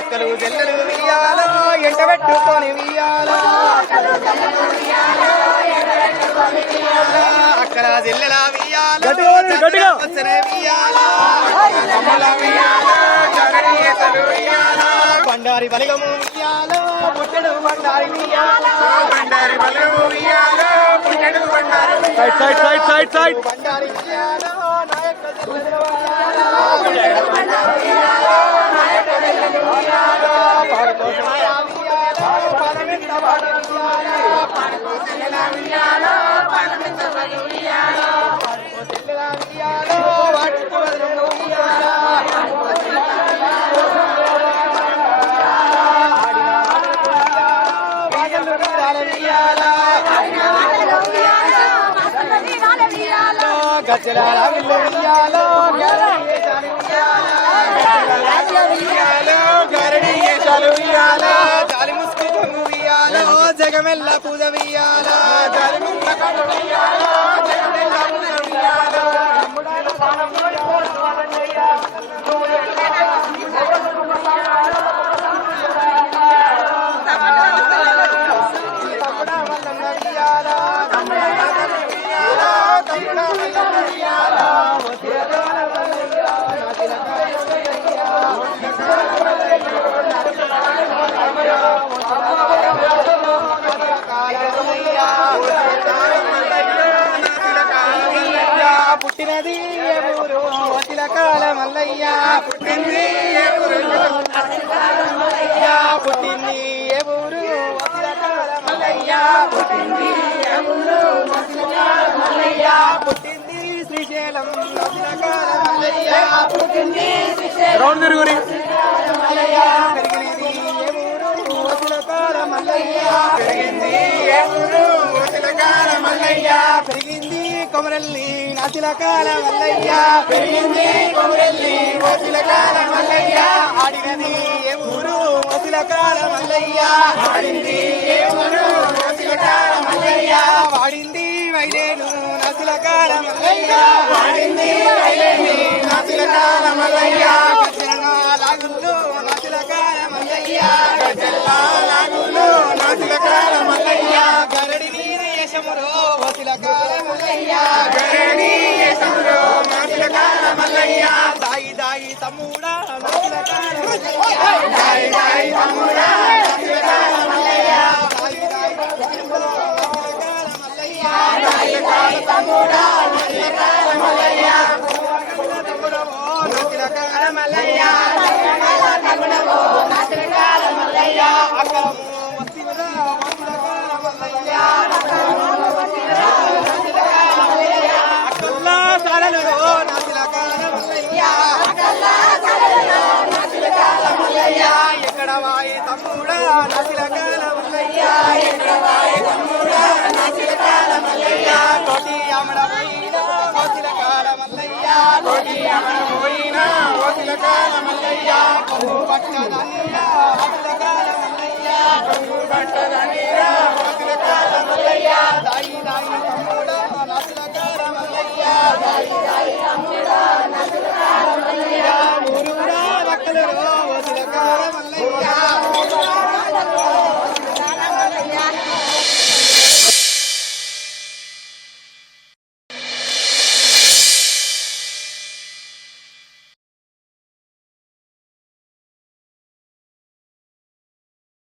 అక్కలు జల్లలు వియ్యాలో ఎంట పెట్టుకొని వియ్యాలో అక్కల జల్లెల వియ్యాలో బండారి బలిగము వియ్యాలో పుట్టడు బండారి వియ్యాలో బండారి బలిగము వియ్యాలో పుట్టడు బండారి సైడ్ సైడ్ సైడ్ సైడ్ సైడ్ బండారి వియ్యాలో నాయక జల్లెల గచ్చలాల వియ్యాలో జగమెల్ల పూజ వియ్యాలో జాలి ముక్క కడు జగమెల్ల పూజ పుట్టినది ఊరు అతిల కాల మల్లయ్య పుట్టింది పుట్టింది ఊరు అతిల కాల మల్లయ్య పుట్టింది పుట్టింది శ్రీశైలం పుట్టింది రౌండ్ తిరుగురి పెరిగింది ఏ ఊరు వసులకాల మల్లయ్య పెరిగింది కొమరల్లి. కొమరల్లి వసులకాల మల్లయ్య ఆడినది ఏ ఊరు? వసులకాల మల్లయ్య ఆడింది ఏ ఊరు? వసులకాల మల్లయ్య వాడింది వైలేను నసిలకాల మల్లయ్య వాడింది వైలేని నసిలకాల మల్లయ్య మల్లయ్య దాయి దాయి తమ్ముడా దాయి దాయి తమ్ముడా మల్లయ్య. దాయి దాయి తమ్ముడా మల్లయ్య. మల్లయ్య తమ్ముడవో ఎక్కడ వాయి తమ్ముడా మల్లయ్య ఎక్కడ వాయి తమ్ముడా నసిలకాల మల్లయ్య కోటి అమడ పోయినా నసిలకాల మల్లయ్య కోటి అమడ పోయినా మల్లయ్య కొమ్ము పట్టదన్నీరా నసిలకాల దాయి దాయి తమ్ముడా.